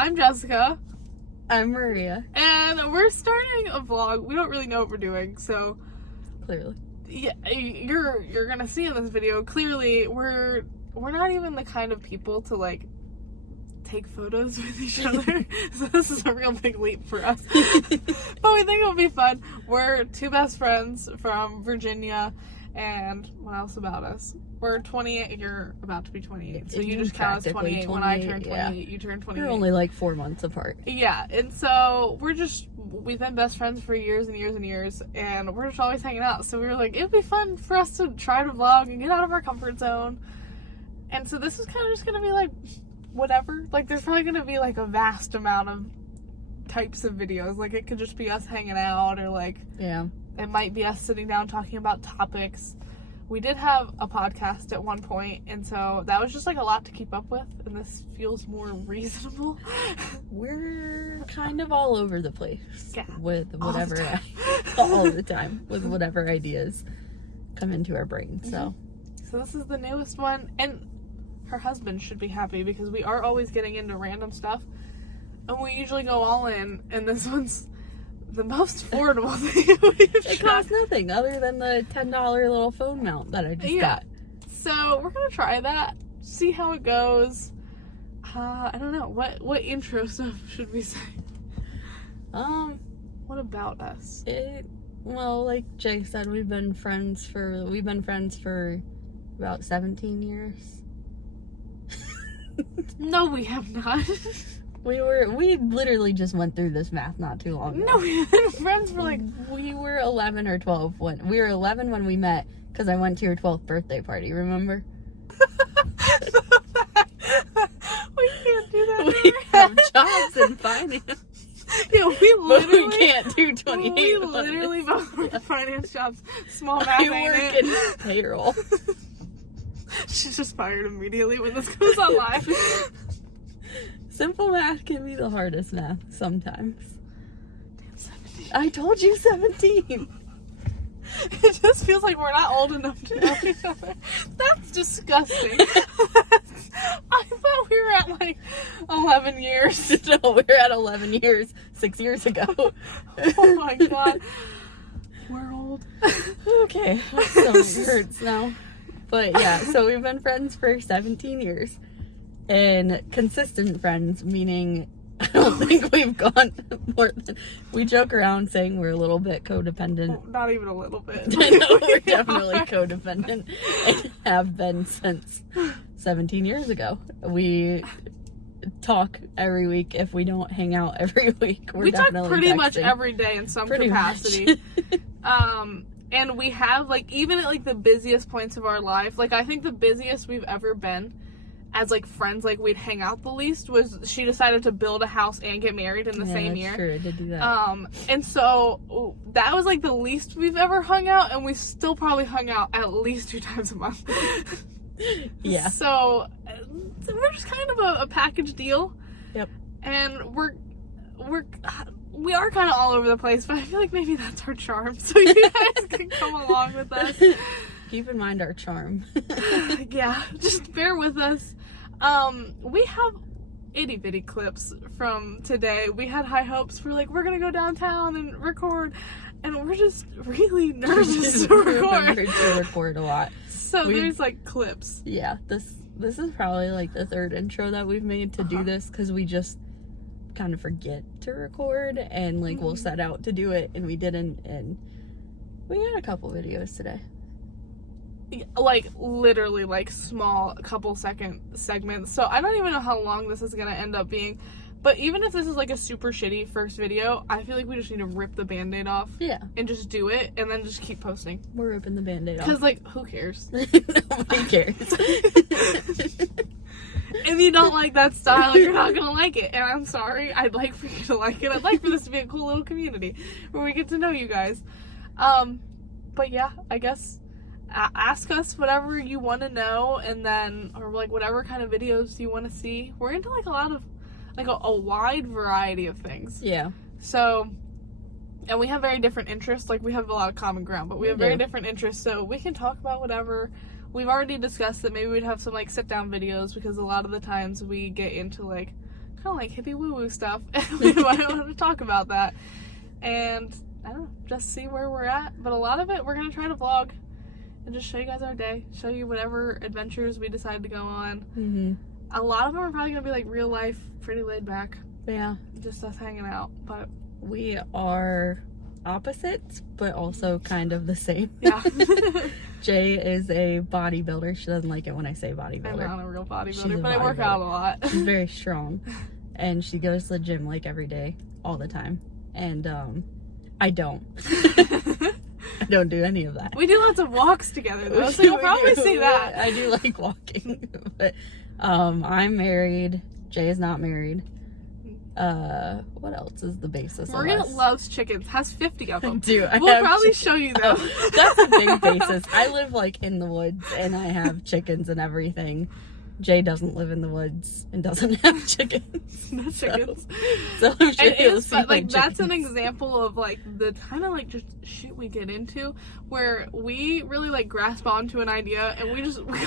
I'm Jessica. I'm Maria. And we're starting a vlog. We don't really know what we're doing, so Clearly. yeah, you're gonna see in this video. Clearly, we're not even the kind of people to like take photos with each other. So this is a real big leap for us. But we think it'll be fun. We're two best friends from Virginia, and what else about us? We're 28. You're about to be 28, so you just count as 28. When I turn 28, yeah. You turn 28. We're only like 4 months apart. Yeah, and so we've been best friends for years and years and years, and we're just always hanging out. So we were like, it would be fun for us to try to vlog and get out of our comfort zone. And so this is kind of just gonna be like whatever. Like, there's probably gonna be like a vast amount of types of videos. Like, it could just be us hanging out, or like, yeah, it might be us sitting down talking about topics. We did have a podcast at one point, and so that was just like a lot to keep up with, and this feels more reasonable. We're kind of all over the place, yeah, with whatever all the time with whatever ideas come into our brain. So this is the newest one, and her husband should be happy because we are always getting into random stuff, and we usually go all in, and this one's the most affordable thing we've it costs nothing other than the $10 little phone mount that I just got. So we're gonna try that, see how it goes. I don't know, what intro stuff should we say? What about us? Well, like Jay said, we've been friends for about 17 years. No, we have not. We literally just went through this math not too long ago. No, we've been friends for like... We were 11 or 12 we were 11 when we met, because I went to your 12th birthday party, remember? We can't do that. We have jobs in finance. Yeah, we literally... But we can't do 28. We literally both work finance jobs. Small math, I work in payroll. She's just fired immediately when this goes on live. Simple math can be the hardest math sometimes. Damn, 17. I told you 17. It just feels like we're not old enough to know each other. That's disgusting. I thought we were at like 11 years. No, we were at 11 years 6 years ago. Oh my god. We're old. Okay, my stomach hurts now. But yeah, so we've been friends for 17 years. And consistent friends, meaning I don't think we've gone more than... We joke around saying we're a little bit codependent. Well, not even a little bit. I know, we're definitely codependent and have been since 17 years ago. We talk every week. If we don't hang out every week, we talk pretty texting. Much every day in some capacity. And we have, like, even at like the busiest points of our life, like I think the busiest we've ever been as like friends, like we'd hang out the least, was she decided to build a house and get married in the same year. True, I did do that. And so that was like the least we've ever hung out, and we still probably hung out at least 2 times a month. Yeah. So we're just kind of a package deal. Yep. And we are kind of all over the place, but I feel like maybe that's our charm. So you guys can come along with us. Keep in mind our charm. Yeah, just bear with us. We have itty bitty clips from today. We had high hopes. We're like, we're gonna go downtown and record, and we're just really nervous to record a lot. So there's like clips. Yeah, this is probably like the 3rd intro that we've made to do this, because we just kind of forget to record, and like we'll set out to do it and we didn't, and we got a couple videos today. Like literally like small couple second segments, so I don't even know how long this is gonna end up being, but even if this is like a super shitty first video, I feel like we just need to rip the band-aid off. Yeah, and just do it, and then just keep posting. We're ripping the band-aid off, because like who cares? Nobody cares. If you don't like that style, you're not gonna like it, and I'm sorry. I'd like for you to like it. I'd like for this to be a cool little community where we get to know you guys. But yeah, I guess ask us whatever you want to know, and then, or like whatever kind of videos you want to see. We're into like a lot of, like a wide variety of things. Yeah. So, and we have very different interests. Like, we have a lot of common ground, but we have very different interests, so we can talk about whatever. We've already discussed that maybe we'd have some like sit down videos, because a lot of the times we get into like kind of like hippie woo woo stuff. We might want to talk about that. And I don't know, just see where we're at. But a lot of it, we're going to try to vlog and just show you guys our day, show you whatever adventures we decide to go on. Mm-hmm. A lot of them are probably going to be like real life, pretty laid back. Yeah. Just us hanging out. But we are opposites, but also kind of the same. yeah. Jay is a bodybuilder. She doesn't like it when I say I'm bodybuilder. not a real She's bodybuilder, a but I work bodybuilder. out a lot. She's very strong, and she goes to the gym like every day, all the time. And I don't. I don't do any of that. We do lots of walks together, though, so you'll probably see that. I do like walking, but I'm married. Jay is not married. What else is the basis Maria of us? loves chickens, has 50 of them. Do I We'll have probably chickens? show you them. Oh, that's a big basis. I live like in the woods and I have chickens and everything. Jay doesn't live in the woods and doesn't have chickens. No chickens. So I'm sure It he'll is, see but my like that's an chickens. example of like the kind of like just shit we get into, where we really like grasp onto an idea and we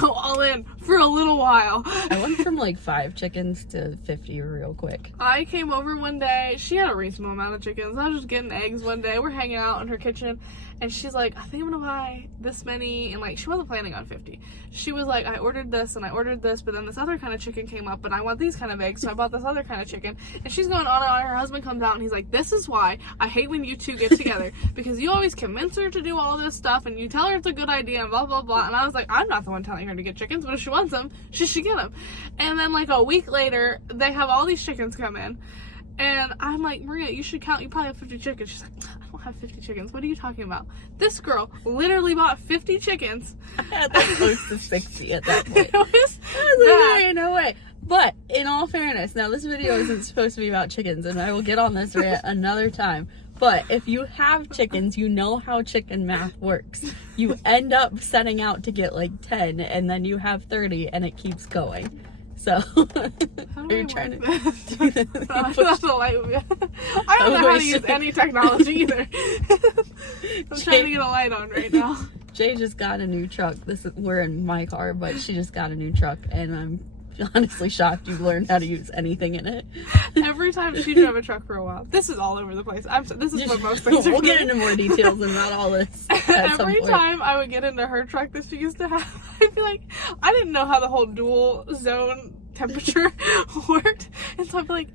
go all in for a little while. I went from like 5 chickens to 50 real quick. I came over one day. She had a reasonable amount of chickens. I was just getting eggs one day. We're hanging out in her kitchen, and she's like, I think I'm gonna buy this many. And like, she wasn't planning on 50. She was like, I ordered this and I ordered this, but then this other kind of chicken came up, and I want these kind of eggs, so I bought this other kind of chicken. And she's going on and on. Her husband comes out and he's like, this is why I hate when you two get together, because you always convince her to do all this stuff and you tell her it's a good idea and blah blah blah. And I was like, I'm not the one telling her to get chickens, but if she wants them, she should get them. And then like a week later, they have all these chickens come in. And I'm like, Maria, you should count. You probably have 50 chickens. She's like, I don't have 50 chickens. What are you talking about? This girl literally bought 50 chickens. I had like close to 60 at that point. It was I was like, that. there ain't no way. But in all fairness, now this video isn't supposed to be about chickens, and I will get on this rant another time. But if you have chickens, you know how chicken math works. You end up setting out to get like 10, and then you have 30, and it keeps going. So, How are do you I trying work to this? do That's push- the light. I don't know how to use any technology either. I'm trying to get a light on right now. Jay just got a new truck. We're in my car, but she just got a new truck, and I'm honestly shocked you learned how to use anything in it. Every time she drove a truck for a while. This is all over the place. This is what most things are. We'll get doing. into more details about all this at some Every point. time I would get into her truck that she used to have, I'd be like, I didn't know how the whole dual zone temperature worked. And so I'd be like,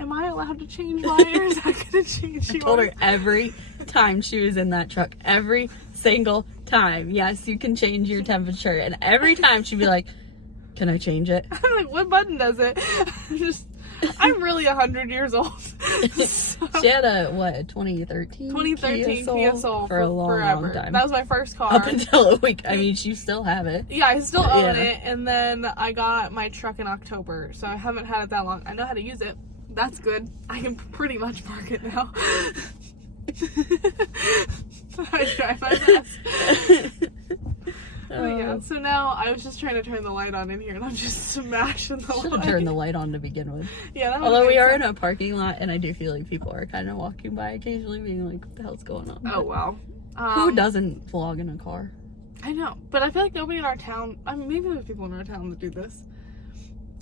am I allowed to change mine, or is that going to change I yours? told her every time she was in that truck, every single time, yes, you can change your temperature. And every time she'd be like, can I change it? I'm like, what button does it? I'm really 100 years old. So, She had a 2013 2013 Kia Soul for a long, forever. long time. That was my first car. Up until a week. I mean, you still have it. Yeah, I still own Yeah. it, and then I got my truck in October, so I haven't had it that long. I know how to use it. That's good. I can pretty much park it now. I try my best. But yeah, so now I was just trying to turn the light on in here, and I'm just smashing the Should light. have turned the light on to begin with. Yeah, that Although would've we made are sense. in a parking lot, and I do feel like people are kind of walking by occasionally, being like, "What the hell's going on?" Oh wow. Who doesn't vlog in a car? I know, but I feel like nobody in our town. I mean, maybe there's people in our town that do this.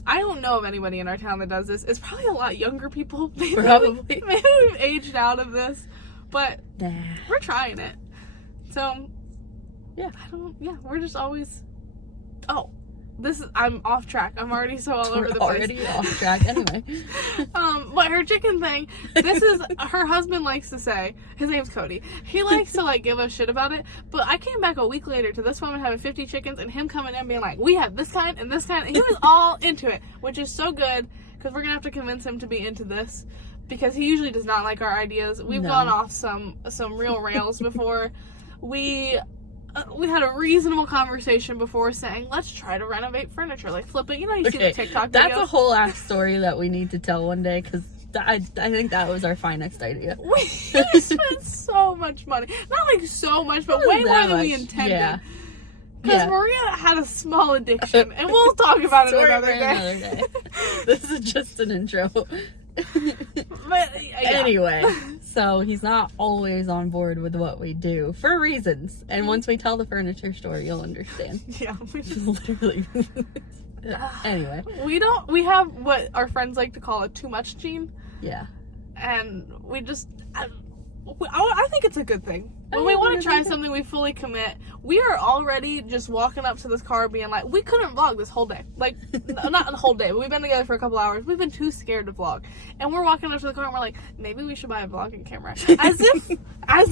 I don't know of anybody in our town that does this. It's probably a lot younger people. Maybe Probably. maybe we've aged out of this, but Nah. we're trying it. So Yeah. Yeah, we're just always. Oh, I'm off track. I'm already so all over We're the place. already off track anyway. But her chicken thing, this is, her husband likes to say, his name's Cody, he likes to like give us shit about it, but I came back a week later to this woman having 50 chickens and him coming in being like, we have this kind and this kind, and he was all into it, which is so good, because we're gonna have to convince him to be into this, because he usually does not like our ideas. We've No. gone off some real rails before. We had a reasonable conversation before saying, let's try to renovate furniture, like flip it. You know, you see the TikTok videos. That's a whole ass story that we need to tell one day, because I think that was our finest idea. We spent so much money. Not like so much, but way more than we intended. Yeah. Because Yeah. Maria had a small addiction, and we'll talk about it Story another for day. another day. This is just an intro. But yeah. Anyway, so he's not always on board with what we do for reasons. And once we tell the furniture story, you'll understand. Yeah, we just, Literally. Anyway. We have what our friends like to call a too much gene. Yeah. And we just, I think it's a good thing. When we want to try something, we fully commit. We are already just walking up to this car being like, we couldn't vlog this whole day. Like, not the whole day, but we've been together for a couple hours. We've been too scared to vlog. And we're walking up to the car and we're like, maybe we should buy a vlogging camera. As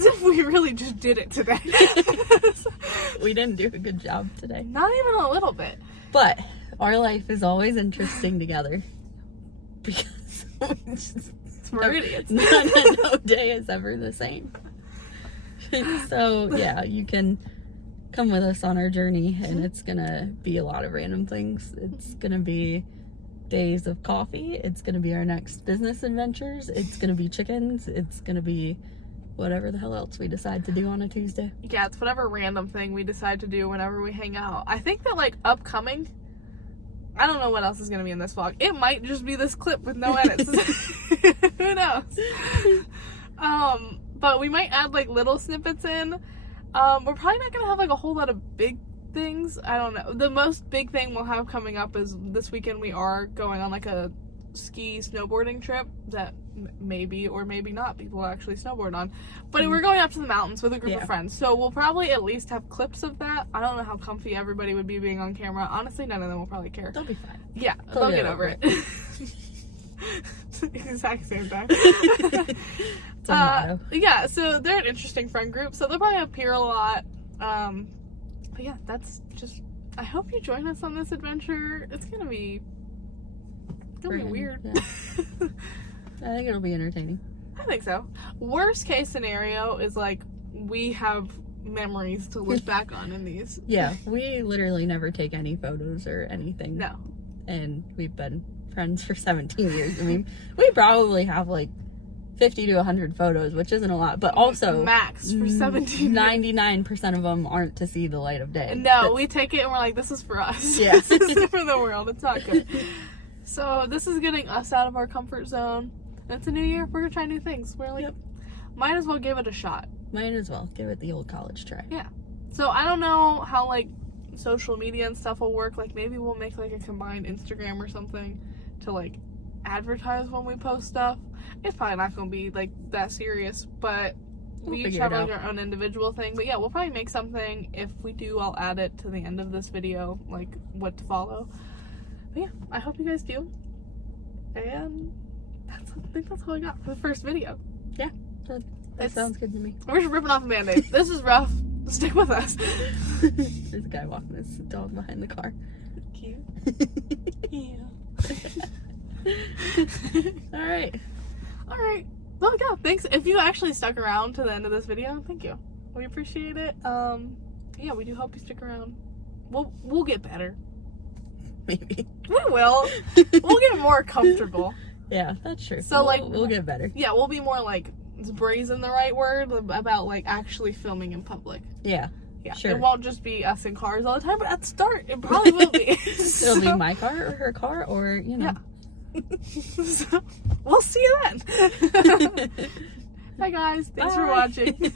if we really just did it today. We didn't do a good job today. Not even a little bit. But our life is always interesting together. Because We're idiots. no day is ever the same. So yeah, you can come with us on our journey, and it's gonna be a lot of random things. It's gonna be days of coffee, it's gonna be our next business adventures, it's gonna be chickens, it's gonna be whatever the hell else we decide to do on a Tuesday. Yeah, it's whatever random thing we decide to do whenever we hang out. I think that, like, upcoming, I don't know what else is going to be in this vlog. It might just be this clip with no edits. Who knows? But we might add, like, little snippets in. We're probably not going to have, like, a whole lot of big things. I don't know. The most big thing we'll have coming up is this weekend we are going on, like, a ski snowboarding trip that maybe or maybe not people actually snowboard on. But we're going up to the mountains with a group of friends. So we'll probably at least have clips of that. I don't know how comfy everybody would be being on camera. Honestly, none of them will probably care. They'll be fine. Yeah, they'll get over it. Exact same time. It's a motto. Yeah, so they're an interesting friend group, so they'll probably appear a lot. But yeah, that's just, I hope you join us on this adventure. It's gonna be weird. Yeah. I think it'll be entertaining. I think so. Worst case scenario is, like, we have memories to look back on in these. Yeah, we literally never take any photos or anything. No. And we've been friends for 17 years. I mean, we probably have like 50 to 100 photos, which isn't a lot, but also max for 17 years. 99% of them aren't to see the light of day. No, we take it and we're like, this is for us. Yeah. This is for the world. It's not good. So this is getting us out of our comfort zone. It's a new year. We're gonna try new things. We're like, might as well give it a shot. Might as well give it the old college try. Yeah. So I don't know how, like, social media and stuff will work. Like, maybe we'll make, like, a combined Instagram or something to, like, advertise when we post stuff. It's probably not gonna be, like, that serious, but we each have, like, our own individual thing. But yeah, we'll probably make something. If we do, I'll add it to the end of this video, like, what to follow. But yeah, I hope you guys do. And I think that's all I got for the first video. Yeah, that sounds good to me. We're just ripping off a Band-Aid. This is rough. Stick with us. There's a guy walking his dog behind the car. Cute. Yeah. Alright. Well, yeah, thanks. If you actually stuck around to the end of this video, thank you. We appreciate it. Yeah, we do hope you stick around. We'll get better. Maybe. We will. We'll get more comfortable. Yeah, that's true. So, like, we'll get better. Yeah, we'll be more, like, is brazen the right word? About, like, actually filming in public. Yeah. Yeah. Sure. It won't just be us in cars all the time, but at the start, it probably will be. It'll be my car or her car or, you know. Yeah. So, we'll see you then. Bye, guys. Thanks for watching.